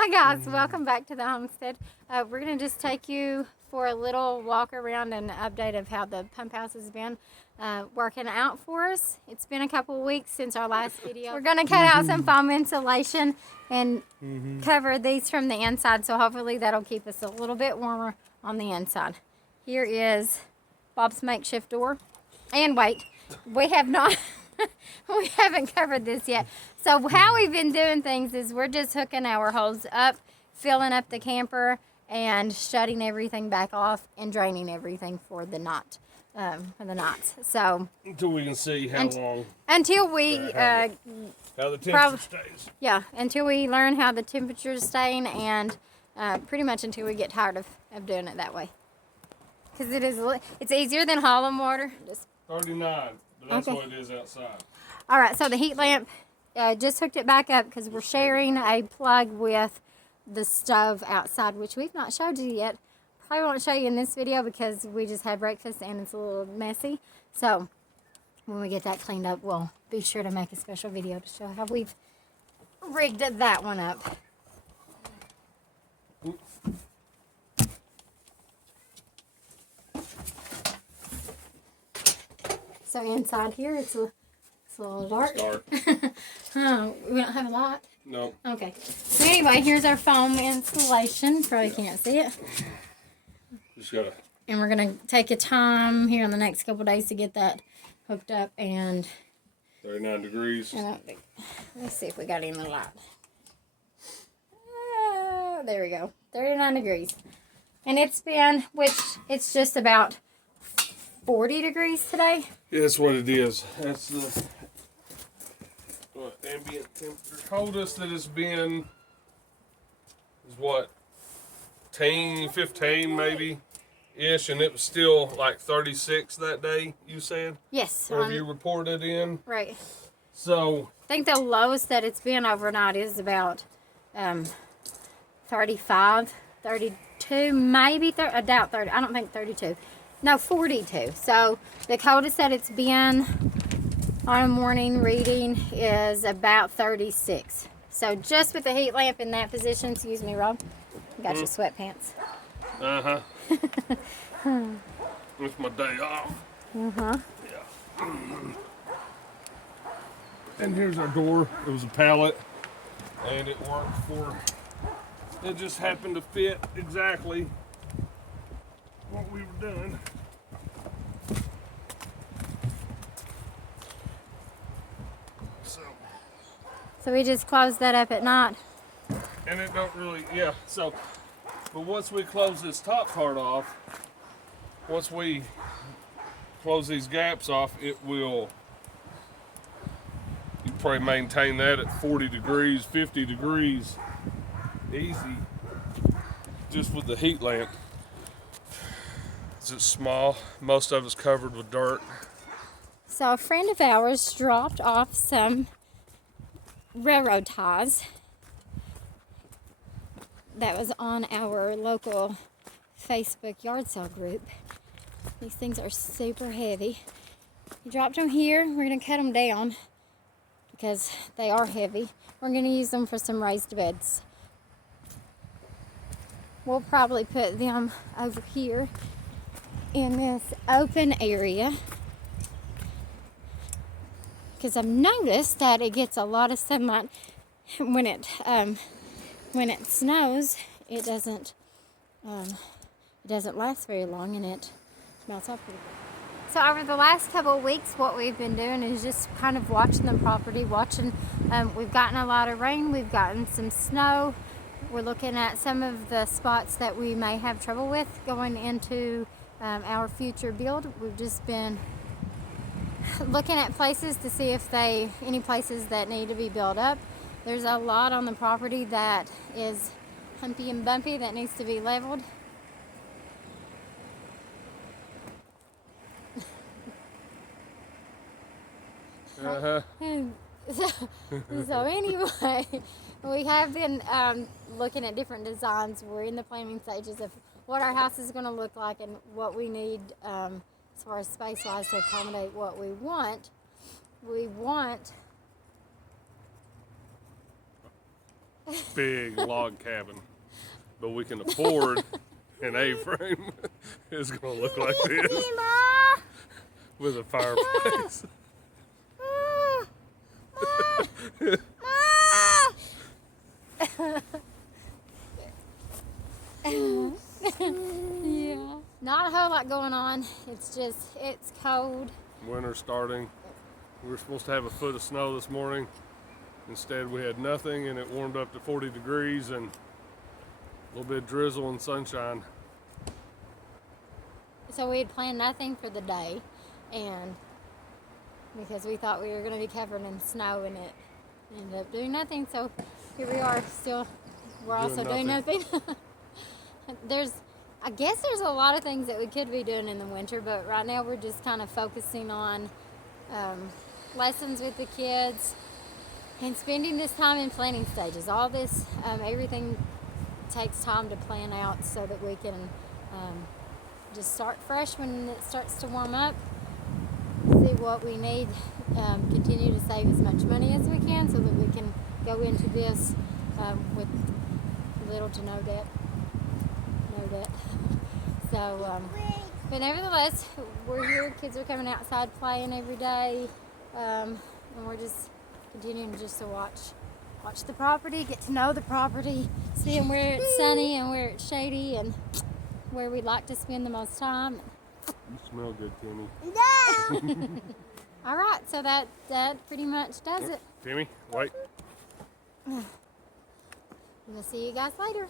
Hi guys, welcome back to the homestead. We're going to just take you for a little walk around and update of how the pump house has been working out for us. It's been a couple of weeks since our last video. We're going to cut out some foam insulation and cover these from the inside, so hopefully that'll keep us a little bit warmer on the inside. Here is Bob's makeshift door. And wait, we have not... we haven't covered this yet. So how we've been doing things is we're just hooking our hose up, filling up the camper, and shutting everything back off and draining everything for the knots. So until we can see how long. Until we how the temperature stays. Yeah, until we learn how the temperature is staying, and pretty much until we get tired of doing it that way. Because it's easier than hauling water. 39. But that's what it is outside. All right, so the heat lamp, just hooked it back up because we're sharing a plug with the stove outside, which we've not showed you yet. Probably won't show you in this video because we just had breakfast and it's a little messy. So when we get that cleaned up, we'll be sure to make a special video to show how we've rigged that one up. So inside here, it's a little dark. It's dark. We don't have a light? No. Okay. So anyway, here's our foam insulation. Probably can't see it. Just gotta. And we're going to take a time here in the next couple of days to get that hooked up. And 39 degrees. Let's see if we got any light. There we go. 39 degrees. And it's it's just about 40 degrees today. Yeah, that's what it is. That's the ambient temperature. Told us that it's been, is what, 15 maybe ish, and it was still like 36 that day, you said? Yes. Or you reported in? Right. So I think the lowest that it's been overnight is about 35, 32, maybe, I doubt 30, I don't think 32. No, 42. So the coldest that it's been on a morning reading is about 36. So just with the heat lamp in that position, excuse me, Rob, you got your sweatpants. Uh-huh. It's my day off. Uh-huh. Yeah. And here's our door. It was a pallet, and it worked for, it just happened to fit exactly what we were doing. So we just closed that up at night. And it don't really, yeah, so, but once we close this top part off, once we close these gaps off, it will, you probably maintain that at 40 degrees, 50 degrees, easy, just with the heat lamp. It's small, most of it's covered with dirt. So a friend of ours dropped off some railroad ties that was on our local Facebook yard sale group. These things are super heavy. He dropped them here. We're going to cut them down because they are heavy. We're going to use them for some raised beds. We'll probably put them over here in this open area because I've noticed that it gets a lot of sunlight when it snows. It doesn't last very long, and it melts off pretty quick. So over the last couple of weeks, what we've been doing is just kind of watching the property, we've gotten a lot of rain, we've gotten some snow. We're looking at some of the spots that we may have trouble with going into our future build. We've just been looking at places to see if any places that need to be built up. There's a lot on the property that is humpy and bumpy that needs to be leveled. Uh-huh. So anyway, we have been looking at different designs. We're in the planning stages of what our house is going to look like and what we need as far as space-wise to accommodate what we want. We want big log cabin, but we can afford an A-frame. It's gonna look like this with a fireplace. Yeah. Not a whole lot going on. It's just, it's cold. Winter starting. We were supposed to have a foot of snow this morning. Instead, we had nothing, and it warmed up to 40 degrees and a little bit of drizzle and sunshine. So we had planned nothing for the day, and because we thought we were going to be covered in snow, and it ended up doing nothing. So here we are, still. We're also doing nothing. I guess there's a lot of things that we could be doing in the winter, but right now we're just kind of focusing on lessons with the kids and spending this time in planning stages. All this, everything takes time to plan out so that we can just start fresh when it starts to warm up, see what we need, continue to save as much money as we can so that we can go into this with little to no debt. So, but nevertheless, we're here. Kids are coming outside playing every day, and we're just continuing just to watch the property, get to know the property, seeing where it's sunny and where it's shady, and where we'd like to spend the most time. You smell good, Timmy. All right, so that pretty much does it. Timmy, wait. We'll see you guys later.